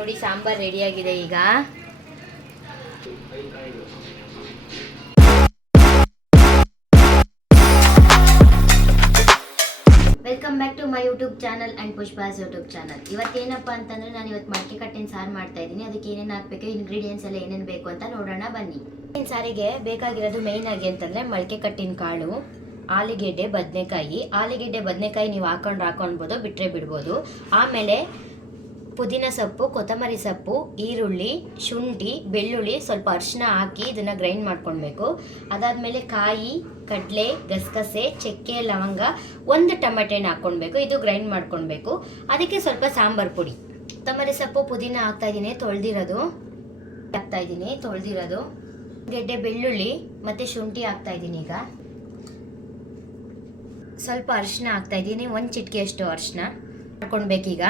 ನೋಡಿ ಸಾಂಬಾರ್ ರೆಡಿಯಾಗಿದೆ ಈಗ. Welcome back to my YouTube channel and Pushpa's YouTube channel. ಇವತ್ತೇನಪ್ಪ ಅಂತಂದರೆ ನಾನು ಇವತ್ತು ಮಡಕೆ ಕಟ್ಟಿನ ಸಾರು ಮಾಡ್ತಾ ಇದ್ದೀನಿ. ಅದಕ್ಕೆ ಏನೇನು ಹಾಕಬೇಕು, ಇಂಗ್ರೀಡಿಯೆಂಟ್ಸ್ ಎಲ್ಲ ಏನೇನು ಬೇಕು ಅಂತ ನೋಡೋಣ ಬನ್ನಿ. ಸಾರಿಗೆ ಬೇಕಾಗಿರೋದು ಮೇಯ್ನ್ ಆಗಿ ಅಂತಂದರೆ ಮೊಳಕೆ ಕಟ್ಟಿನ ಕಾಳು, ಆಲೂಗೆಡ್ಡೆ, ಬದನೆಕಾಯಿ ನೀವು ಹಾಕೊಳ್ಬೋದು, ಬಿಟ್ಟರೆ ಬಿಡ್ಬೋದು. ಆಮೇಲೆ ಪುದೀನ ಸೊಪ್ಪು, ಕೊತ್ತಂಬರಿ ಸೊಪ್ಪು, ಈರುಳ್ಳಿ, ಶುಂಠಿ, ಬೆಳ್ಳುಳ್ಳಿ, ಸ್ವಲ್ಪ ಅರಿಶಿನ ಹಾಕಿ ಇದನ್ನು ಗ್ರೈಂಡ್ ಮಾಡ್ಕೊಳ್ಬೇಕು. ಅದಾದಮೇಲೆ ಕಾಯಿ, ಕಡಲೆ, ಗಸಗಸೆ, ಚಕ್ಕೆ, ಲವಂಗ, ಒಂದು ಟೊಮೆಟೆನ ಹಾಕ್ಕೊಳ್ಬೇಕು. ಇದು ಗ್ರೈಂಡ್ ಮಾಡ್ಕೊಳ್ಬೇಕು. ಅದಕ್ಕೆ ಸ್ವಲ್ಪ ಸಾಂಬಾರು ಪುಡಿ, ಕೊತ್ತಂಬರಿ ಸೊಪ್ಪು, ಪುದೀನ ಹಾಕ್ತಾಯಿದ್ದೀನಿ, ತೊಳೆದಿರೋದು ಗೆಡ್ಡೆ, ಬೆಳ್ಳುಳ್ಳಿ ಮತ್ತು ಶುಂಠಿ ಹಾಕ್ತಾಯಿದ್ದೀನಿ. ಈಗ ಸ್ವಲ್ಪ ಅರಿಶಿನ ಹಾಕ್ತಾಯಿದ್ದೀನಿ, ಒಂದು ಚಿಟಿಕೆಯಷ್ಟು ಅರಿಶಿನ ಹಾಕ್ಕೊಳ್ಬೇಕೀಗ.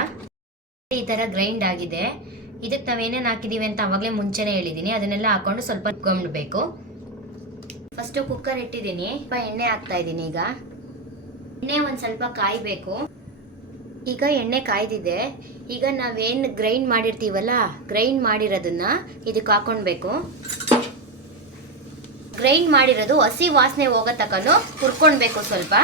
ಈ ಥರ ಗ್ರೈಂಡ್ ಆಗಿದೆ. ಇದಕ್ಕೆ ನಾವೇನೇನು ಹಾಕಿದ್ದೀವಿ ಅಂತ ಅವಾಗಲೇ ಮುಂಚೆನೇ ಹೇಳಿದ್ದೀನಿ. ಅದನ್ನೆಲ್ಲ ಹಾಕೊಂಡು ಸ್ವಲ್ಪ ರುಬ್ಕೊಂಡ್ಬೇಕು. ಫಸ್ಟು ಕುಕ್ಕರ್ ಇಟ್ಟಿದ್ದೀನಿ, ಸ್ವಲ್ಪ ಎಣ್ಣೆ ಹಾಕ್ತಾ ಇದ್ದೀನಿ. ಈಗ ಎಣ್ಣೆ ಒಂದು ಸ್ವಲ್ಪ ಕಾಯಬೇಕು. ಈಗ ಎಣ್ಣೆ ಕಾಯ್ದಿದೆ. ಈಗ ನಾವೇನು ಗ್ರೈಂಡ್ ಮಾಡಿರ್ತೀವಲ್ಲ, ಗ್ರೈಂಡ್ ಮಾಡಿರೋದನ್ನ ಇದಕ್ಕೆ ಹಾಕೊಳ್ಬೇಕು. ಗ್ರೈಂಡ್ ಮಾಡಿರೋದು ಹಸಿ ವಾಸನೆ ಹೋಗೋ ತನಕ ಹುರ್ಕೊಳ್ಬೇಕು ಸ್ವಲ್ಪ.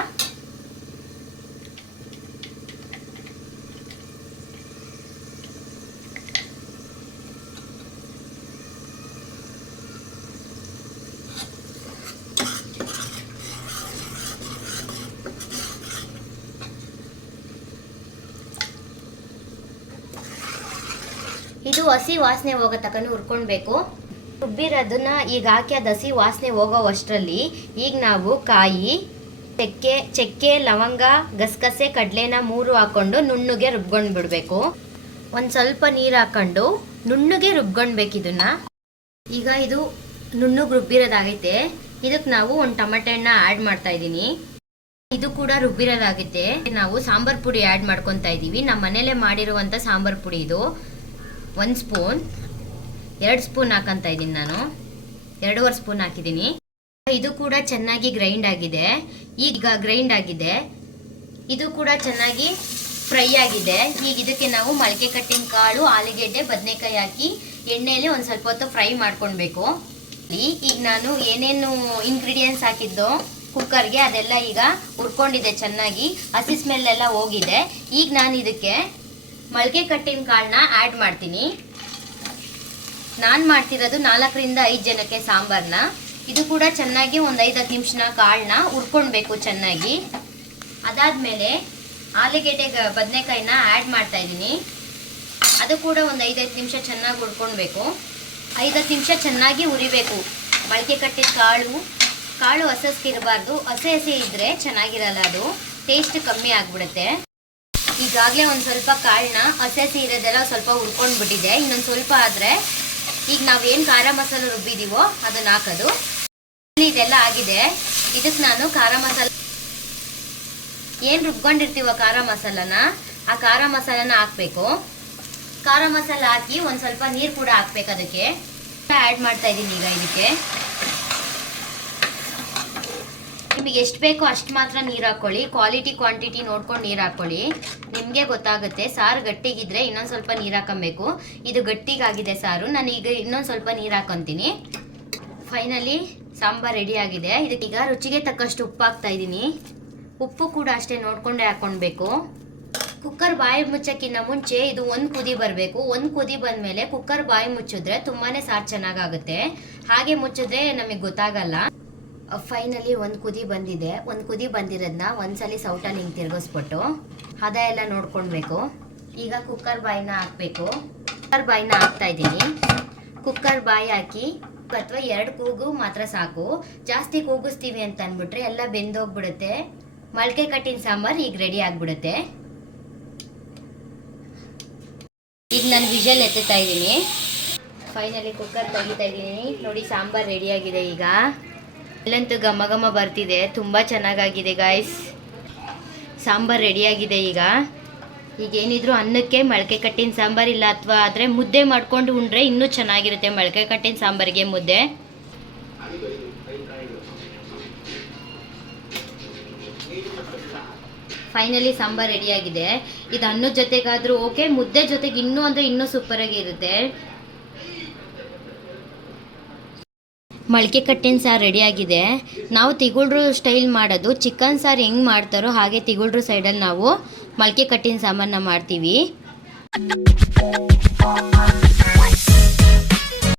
ಇದು ಹಸಿ ವಾಸನೆ ಹೋಗೋ ತನಕ ಹುರ್ಕೊಳ್ಬೇಕು. ರುಬ್ಬಿರೋದನ್ನ ಈಗ ಹಾಕಿ ಅದು ಹಸಿ ವಾಸನೆ ಹೋಗೋ ಅಷ್ಟರಲ್ಲಿ ಈಗ ನಾವು ಕಾಯಿ, ಚಕ್ಕೆ, ಲವಂಗ, ಗಸಗಸೆ, ಕಡಲೆನ 3 ಹಾಕೊಂಡು ನುಣ್ಣಗೆ ರುಬ್ಕೊಂಡು ಬಿಡಬೇಕು. ಒಂದು ಸ್ವಲ್ಪ ನೀರು ಹಾಕೊಂಡು ನುಣ್ಣಗೆ ರುಬ್ಕೊಳ್ಬೇಕು ಇದನ್ನ. ಈಗ ಇದು ನುಣ್ಣಗೆ ರುಬ್ಬಿರೋದಾಗೈತೆ. ಇದಕ್ಕೆ ನಾವು ಒಂದು ಟೊಮೆಟೊ ಹಣ್ಣು ಆ್ಯಡ್ ಮಾಡ್ತಾ ಇದ್ದೀನಿ. ಇದು ಕೂಡ ರುಬ್ಬಿರೋದಾಗೈತೆ. ನಾವು ಸಾಂಬಾರ್ ಪುಡಿ ಆ್ಯಡ್ ಮಾಡ್ಕೊತಾ ಇದ್ದೀವಿ. ನಮ್ಮ ಮನೇಲೆ ಮಾಡಿರುವಂಥ ಸಾಂಬಾರ್ ಪುಡಿ ಇದು. 1 ಸ್ಪೂನ್, 2 ಸ್ಪೂನ್ ಹಾಕಂತ ಇದ್ದೀನಿ ನಾನು, 2.5 ಸ್ಪೂನ್ ಹಾಕಿದ್ದೀನಿ. ಇದು ಕೂಡ ಚೆನ್ನಾಗಿ ಗ್ರೈಂಡ್ ಆಗಿದೆ. ಈಗ ಗ್ರೈಂಡ್ ಆಗಿದೆ. ಇದು ಕೂಡ ಚೆನ್ನಾಗಿ ಫ್ರೈ ಆಗಿದೆ. ಈಗ ಇದಕ್ಕೆ ನಾವು ಮೊಳಕೆ ಕಟ್ಟಿನ ಕಾಳು, ಆಲೂಗೆಡ್ಡೆ, ಬದನೆಕಾಯಿ ಹಾಕಿ ಎಣ್ಣೆಯಲ್ಲಿ ಒಂದು ಸ್ವಲ್ಪ ಹೊತ್ತು ಫ್ರೈ ಮಾಡ್ಕೊಳ್ಬೇಕು. ಈಗ ನಾನು ಏನೇನು ಇಂಗ್ರೀಡಿಯೆಂಟ್ಸ್ ಹಾಕಿದ್ದೋ ಕುಕ್ಕರ್ಗೆ ಅದೆಲ್ಲ ಈಗ ಹುರ್ಕೊಂಡಿದೆ ಚೆನ್ನಾಗಿ. ಹಸಿ ಸ್ಮೆಲ್ ಎಲ್ಲ ಹೋಗಿದೆ. ಈಗ ನಾನು ಇದಕ್ಕೆ ಮೊಳಕೆ ಕಟ್ಟಿನ ಕಾಳನ್ನ ಆ್ಯಡ್ ಮಾಡ್ತೀನಿ. ನಾನು ಮಾಡ್ತಿರೋದು 4 ರಿಂದ 5 ಜನಕ್ಕೆ ಸಾಂಬಾರನ್ನ. ಇದು ಕೂಡ ಚೆನ್ನಾಗಿ ಒಂದು 5-10 ನಿಮಿಷನ ಕಾಳನ್ನ ಹುರ್ಕೊಳ್ಬೇಕು ಚೆನ್ನಾಗಿ. ಅದಾದಮೇಲೆ ಆಲೂಗೆಡ್ಡೆ, ಬದನೆಕಾಯಿನ ಆ್ಯಡ್ ಮಾಡ್ತಾ ಇದ್ದೀನಿ. ಅದು ಕೂಡ ಒಂದು 5-10 ನಿಮಿಷ ಚೆನ್ನಾಗಿ ಹುರ್ಕೊಳ್ಬೇಕು. 5-10 ನಿಮಿಷ ಚೆನ್ನಾಗಿ ಹುರಿಬೇಕು. ಮೊಳಕೆ ಕಟ್ಟಿದ ಕಾಳು ಹಸಸ್ಕಿರಬಾರ್ದು. ಹಸಿ ಇದ್ದರೆ ಚೆನ್ನಾಗಿರಲ್ಲ, ಅದು ಟೇಸ್ಟ್ ಕಮ್ಮಿ ಆಗಿಬಿಡುತ್ತೆ. ಈಗಾಗಲೇ ಒಂದು ಸ್ವಲ್ಪ ಕಾಳನ್ನ ಹಸಿ ಇರೋದೆಲ್ಲ ಸ್ವಲ್ಪ ಹುರ್ಕೊಂಡ್ಬಿಟ್ಟಿದೆ. ಇನ್ನೊಂದು ಸ್ವಲ್ಪ ಆದರೆ ಈಗ ನಾವೇನು ಖಾರ ಮಸಾಲೆ ರುಬ್ಬಿದ್ದೀವೋ ಅದನ್ನು ಹಾಕೋದು. ಇದೆಲ್ಲ ಆಗಿದೆ. ಇದಕ್ಕೆ ನಾನು ಖಾರ ಮಸಾಲೆ ಏನು ರುಬ್ಕೊಂಡಿರ್ತೀವೋ ಖಾರ ಮಸಾಲನ, ಆ ಖಾರ ಮಸಾಲನ ಹಾಕಬೇಕು. ಖಾರ ಮಸಾಲ ಹಾಕಿ ಒಂದು ಸ್ವಲ್ಪ ನೀರು ಕೂಡ ಹಾಕ್ಬೇಕು. ಅದಕ್ಕೆ ಆ್ಯಡ್ ಮಾಡ್ತಾ ಇದ್ದೀನಿ ಈಗ. ಇದಕ್ಕೆ ನಿಮಗೆ ಎಷ್ಟು ಬೇಕೋ ಅಷ್ಟು ಮಾತ್ರ ನೀರು ಹಾಕ್ಕೊಳ್ಳಿ. ಕ್ವಾಂಟಿಟಿ ನೋಡ್ಕೊಂಡು ನೀರು ಹಾಕ್ಕೊಳ್ಳಿ. ನಿಮಗೆ ಗೊತ್ತಾಗುತ್ತೆ. ಸಾರು ಗಟ್ಟಿಗಿದ್ರೆ ಇನ್ನೊಂದು ಸ್ವಲ್ಪ ನೀರು ಹಾಕೊಬೇಕು. ಇದು ಗಟ್ಟಿಗಾಗಿದೆ ಸಾರು. ನಾನು ಈಗ ಇನ್ನೊಂದು ಸ್ವಲ್ಪ ನೀರು ಹಾಕೊತೀನಿ. ಫೈನಲಿ ಸಾಂಬಾರು ರೆಡಿ ಆಗಿದೆ. ಇದಕ್ಕೀಗ ರುಚಿಗೆ ತಕ್ಕಷ್ಟು ಉಪ್ಪು ಹಾಕ್ತಾ ಇದ್ದೀನಿ. ಉಪ್ಪು ಕೂಡ ಅಷ್ಟೇ ನೋಡ್ಕೊಂಡೇ ಹಾಕ್ಕೊಳ್ಬೇಕು. ಕುಕ್ಕರ್ ಬಾಯಿ ಮುಚ್ಚೋಕ್ಕಿಂತ ಮುಂಚೆ ಇದು ಒಂದು ಕುದಿ ಬರಬೇಕು. ಒಂದು ಕುದಿ ಬಂದಮೇಲೆ ಕುಕ್ಕರ್ ಬಾಯಿ ಮುಚ್ಚಿದ್ರೆ ತುಂಬಾ ಸಾರು ಚೆನ್ನಾಗಾಗುತ್ತೆ. ಹಾಗೆ ಮುಚ್ಚಿದ್ರೆ ನಮಗೆ ಗೊತ್ತಾಗಲ್ಲ. ಫೈನಲಿ ಒಂದು ಕುದಿ ಬಂದಿದೆ. ಒಂದು ಕುದಿ ಬಂದಿರೋದನ್ನ ಒಂದ್ಸಲಿ ಸೌಟಲ್ಲಿ ಹಿಂಗೆ ತಿರ್ಗಿಸ್ಬಿಟ್ಟು ಹದ ಎಲ್ಲ ನೋಡ್ಕೊಳ್ಬೇಕು. ಈಗ ಕುಕ್ಕರ್ ಬಾಯಿನ ಹಾಕಬೇಕು. ಕುಕ್ಕರ್ ಬಾಯಿನ ಹಾಕ್ತಾ ಇದ್ದೀನಿ. ಕುಕ್ಕರ್ ಬಾಯಿ ಹಾಕಿ ಅಥವಾ 2 ಕೂಗು ಮಾತ್ರ ಸಾಕು. ಜಾಸ್ತಿ ಕೂಗಿಸ್ತೀವಿ ಅಂತ ಅಂದ್ಬಿಟ್ರೆ ಎಲ್ಲ ಬೆಂದೋಗ್ಬಿಡುತ್ತೆ. ಮೊಳಕೆ ಕಟ್ಟಿನ ಸಾಂಬಾರು ಈಗ ರೆಡಿ ಆಗಿಬಿಡುತ್ತೆ. ಈಗ ನಾನು ವಿಷಲ್ ಎತ್ತುತ್ತಾ ಇದ್ದೀನಿ. ಫೈನಲಿ ಕುಕ್ಕರ್ ತೆಗಿತಾ ಇದ್ದೀನಿ. ನೋಡಿ ಸಾಂಬಾರು ರೆಡಿಯಾಗಿದೆ. ಈಗ ಇಲ್ಲಂತೂ ಘಮ ಬರ್ತಿದೆ. ತುಂಬ ಚೆನ್ನಾಗಾಗಿದೆ ಗಾಯ್ಸ್. ಸಾಂಬಾರು ರೆಡಿಯಾಗಿದೆ. ಈಗ ಏನಿದ್ರು ಅನ್ನಕ್ಕೆ ಮೊಳಕೆ ಕಟ್ಟಿನ ಸಾಂಬಾರು ಇಲ್ಲ ಅಥವಾ ಆದರೆ ಮುದ್ದೆ ಮಾಡ್ಕೊಂಡು ಉಂಡ್ರೆ ಇನ್ನೂ ಚೆನ್ನಾಗಿರುತ್ತೆ. ಮೊಳಕೆ ಕಟ್ಟಿನ ಸಾಂಬಾರಿಗೆ ಮುದ್ದೆ. ಫೈನಲಿ ಸಾಂಬಾರ್ ರೆಡಿಯಾಗಿದೆ. ಇದು ಅನ್ನದ ಜೊತೆಗಾದರೂ ಓಕೆ, ಮುದ್ದೆ ಜೊತೆಗೆ ಇನ್ನೂ ಅಂದರೆ ಇನ್ನೂ ಸೂಪರಾಗಿ ಇರುತ್ತೆ. ಮೊಳಕೆ ಕಟ್ಟಿನ ಸಾರು ರೆಡಿಯಾಗಿದೆ. ನಾವು ತಿಗುಳ್ರು ಸ್ಟೈಲ್ ಮಾಡೋದು, ಚಿಕನ್ ಸಾರು ಹೆಂಗೆ ಮಾಡ್ತಾರೋ ಹಾಗೆ ತಿಗುಳ್ರು ಸೈಡಲ್ಲಿ ನಾವು ಮೊಳಕೆ ಕಟ್ಟಿನ ಸಾಂಬಾರನ್ನ ಮಾಡ್ತೀವಿ.